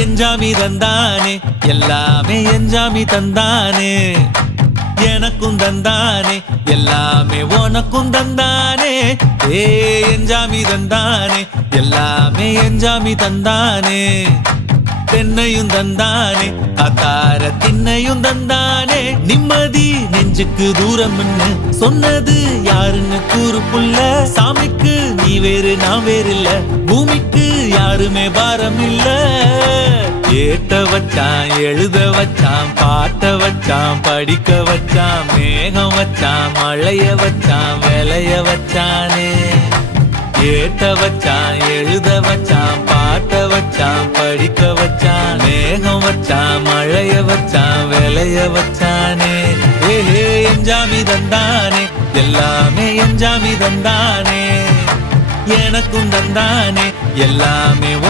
எஞ்சாமி தந்தானே எல்லாமே எஞ்சாமி தந்தானே எனக்கும் தந்தானே எல்லாமே உனக்கும் தந்தானே ஏ எஞ்சாமி தந்தானே எல்லாமே எஞ்சாமி தந்தானே தென்னையும் தந்தானே அத்தார திண்ணையும் தந்தானே நிம்மதி நெஞ்சுக்கு தூரம் சொன்னது யாருன்னு கூறு புள்ள சாமிக்கு நீ வேறு நான் வேறு இல்ல பூமிக்கு யாருமே பாரம் இல்ல ஏத்த வச்சான் எழுத வச்சான் பாட்ட வச்சான் படிக்க வச்சான் மேகம் வச்சான் மழைய வச்சான் விளைய வச்சானே ஏத்த வச்சான் எழுத வச்சான் பாட்ட வச்சான் படிக்க வச்சான் மேகம் வச்சான் மழைய வச்சான் விளைய வச்சானே ஏஹே எஞ்சாமி தந்தானே எல்லாமே எஞ்சாமி தந்தானே எனக்கும் தந்தானே எல்லாமே